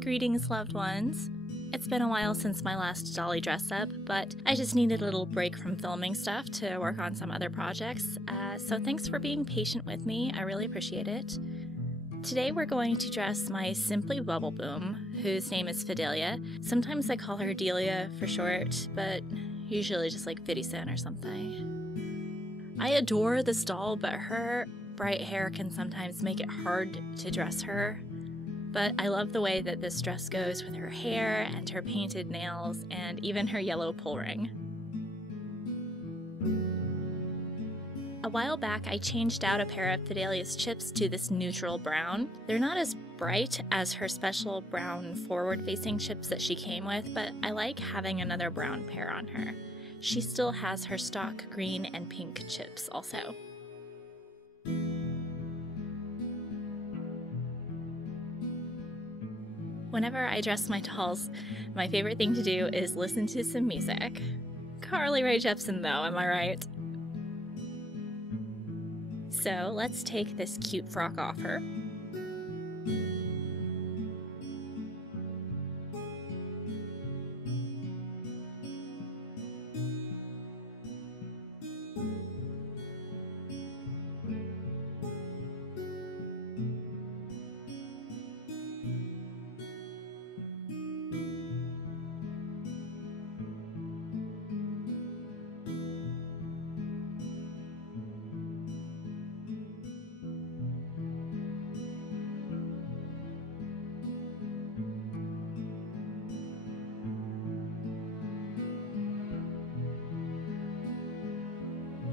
Greetings, loved ones. It's been a while since my last Dolly Dressup, but I just needed a little break from filming stuff to work on some other projects, so thanks for being patient with me. I really appreciate it. Today we're going to dress my Simply Bubble Boom, whose name is Fidelia. Sometimes I call her Delia for short, but usually just like Fiddyson or something. I adore this doll, but her bright hair can sometimes make it hard to dress her. But I love the way that this dress goes with her hair and her painted nails and even her yellow pull ring. A while back I changed out a pair of Fidelia's chips to this neutral brown. They're not as bright as her special brown forward-facing chips that she came with, but I like having another brown pair on her. She still has her stock green and pink chips also. Whenever I dress my dolls, my favorite thing to do is listen to some music. Carly Rae Jepsen though, am I right? So let's take this cute frock off her.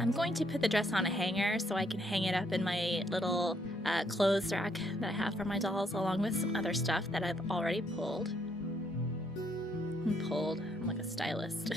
I'm going to put the dress on a hanger so I can hang it up in my little clothes rack that I have for my dolls, along with some other stuff that I've already pulled. I'm like a stylist.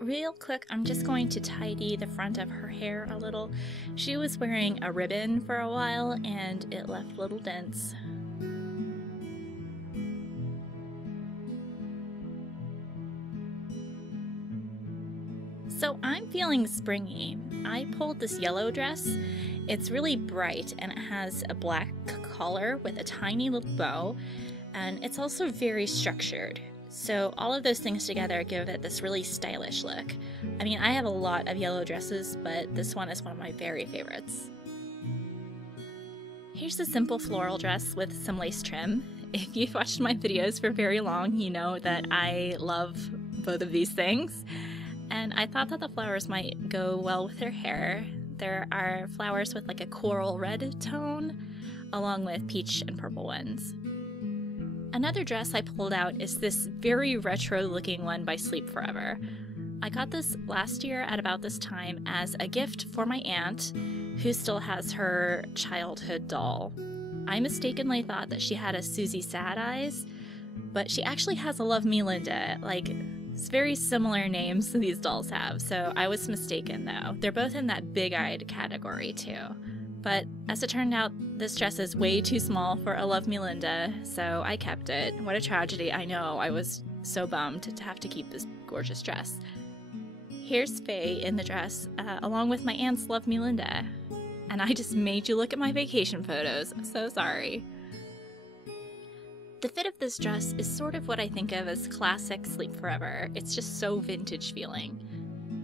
Real quick, I'm just going to tidy the front of her hair a little. She was wearing a ribbon for a while and it left little dents. So I'm feeling springy. I pulled this yellow dress. It's really bright and it has a black collar with a tiny little bow, and it's also very structured. So all of those things together give it this really stylish look. I mean, I have a lot of yellow dresses, but this one is one of my very favorites. Here's a simple floral dress with some lace trim. If you've watched my videos for very long, you know that I love both of these things. And I thought that the flowers might go well with her hair. There are flowers with like a coral red tone, along with peach and purple ones. Another dress I pulled out is this very retro looking one by Sleep Forever. I got this last year at about this time as a gift for my aunt, who still has her childhood doll. I mistakenly thought that she had a Susie Sad Eyes, but she actually has a Love Me Linda. Like, it's very similar names these dolls have, so I was mistaken though. They're both in that big-eyed category too. But as it turned out, this dress is way too small for a Love Me Linda, so I kept it. What a tragedy, I know. I was so bummed to have to keep this gorgeous dress. Here's Faye in the dress, along with my aunt's Love Me Linda. And I just made you look at my vacation photos. I'm so sorry. The fit of this dress is sort of what I think of as classic Sleep Forever. It's just so vintage feeling.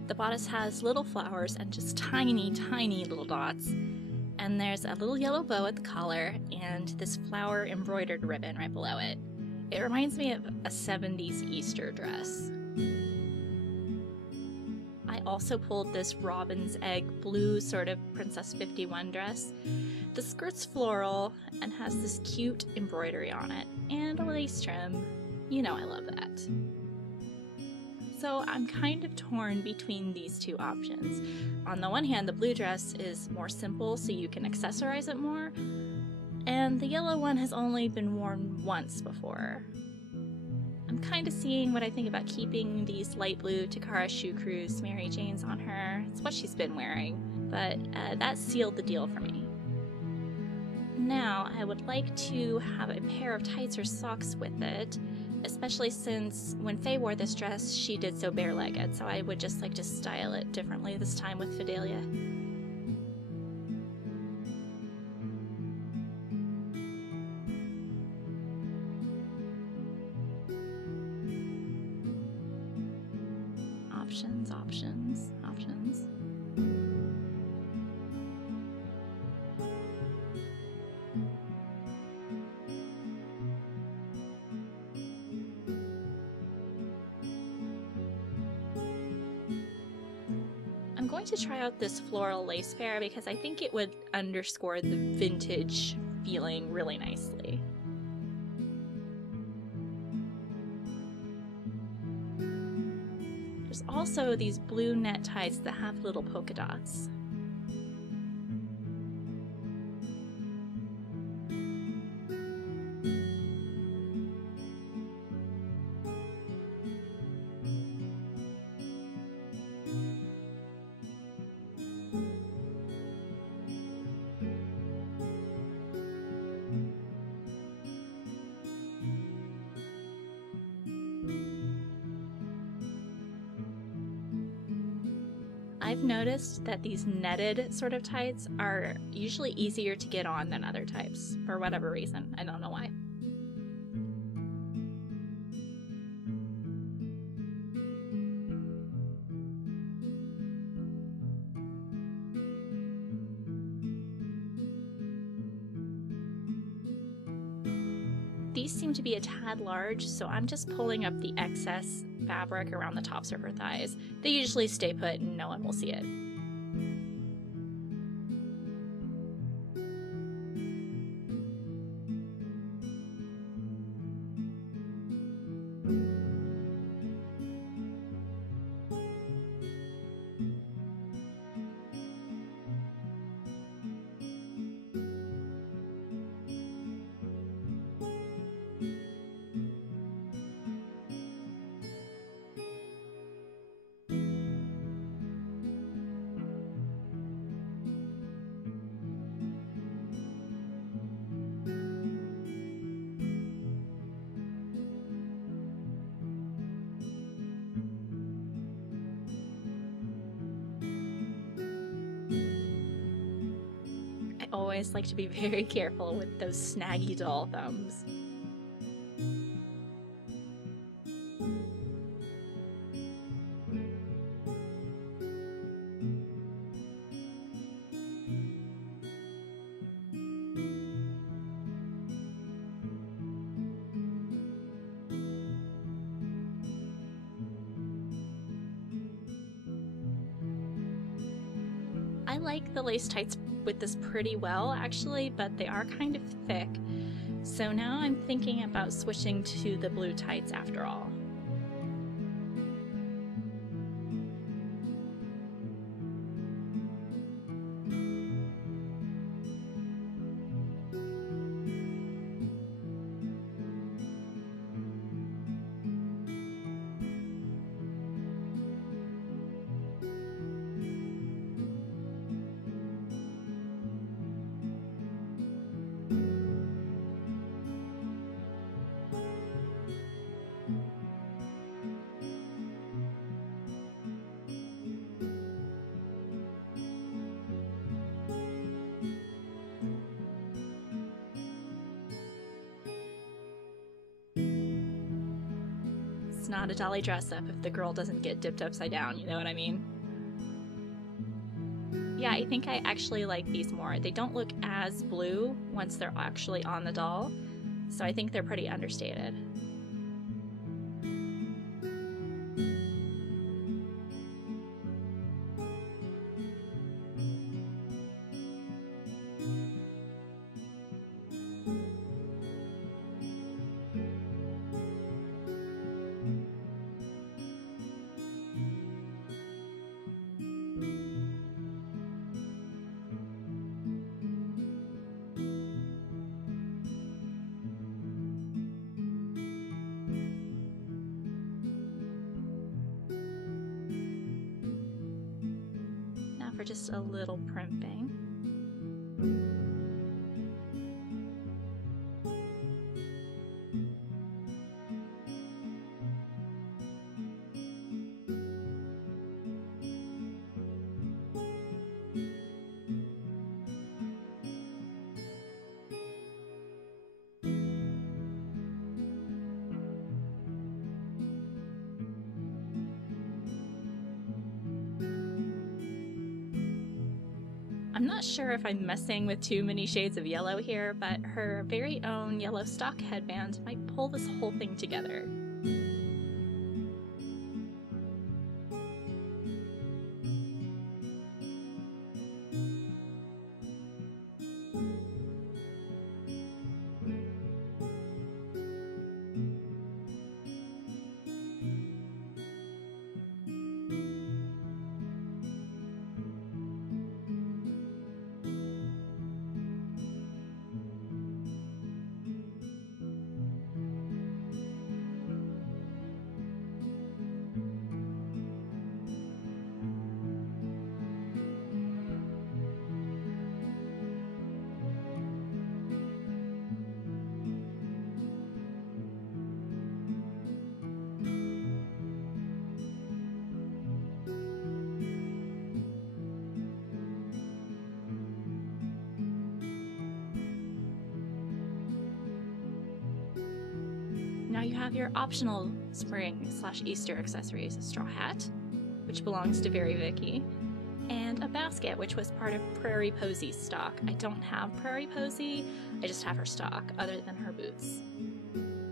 The bodice has little flowers and just tiny, tiny little dots. And there's a little yellow bow at the collar and this flower embroidered ribbon right below it. It reminds me of a 70s Easter dress. I also pulled this robin's egg blue sort of Princess 51 dress. The skirt's floral and has this cute embroidery on it and a lace trim. You know I love that. So I'm kind of torn between these two options. On the one hand, the blue dress is more simple, so you can accessorize it more, and the yellow one has only been worn once before. kind of seeing what I think about keeping these light blue Takara Shoe Cruise Mary Janes on her. It's what she's been wearing, but that sealed the deal for me. Now, I would like to have a pair of tights or socks with it, especially since when Faye wore this dress, she did so bare-legged, so I would just like to style it differently this time with Fidelia. Options, options, options. I'm going to try out this floral lace pair because I think it would underscore the vintage feeling really nicely. There's also these blue net ties that have little polka dots. I've noticed that these netted sort of tights are usually easier to get on than other types, for whatever reason. I don't know why. These seem to be a tad large, so I'm just pulling up the excess fabric around the tops of her thighs. They usually stay put and no one will see it. I always like to be very careful with those snaggy doll thumbs. I like the lace tights with this pretty well, actually, but they are kind of thick. So now I'm thinking about switching to the blue tights after all. It's not a Dolly dress-up if the girl doesn't get dipped upside down, you know what I mean? Yeah, I think I actually like these more. They don't look as blue once they're actually on the doll, so I think they're pretty understated. for just a little primping. I'm not sure if I'm messing with too many shades of yellow here, but her very own yellow stock headband might pull this whole thing together. Now you have your optional spring/Easter accessories, a straw hat, which belongs to Very Vicky, and a basket, which was part of Prairie Posey's stock. I don't have Prairie Posey, I just have her stock, other than her boots.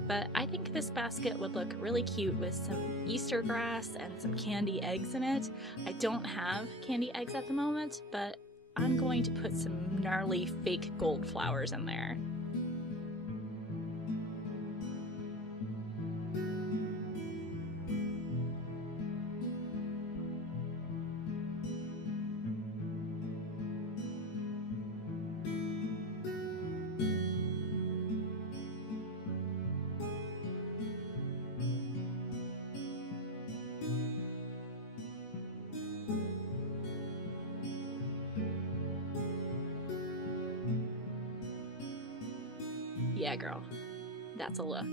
But I think this basket would look really cute with some Easter grass and some candy eggs in it. I don't have candy eggs at the moment, but I'm going to put some gnarly fake gold flowers in there. Yeah, girl, that's a look.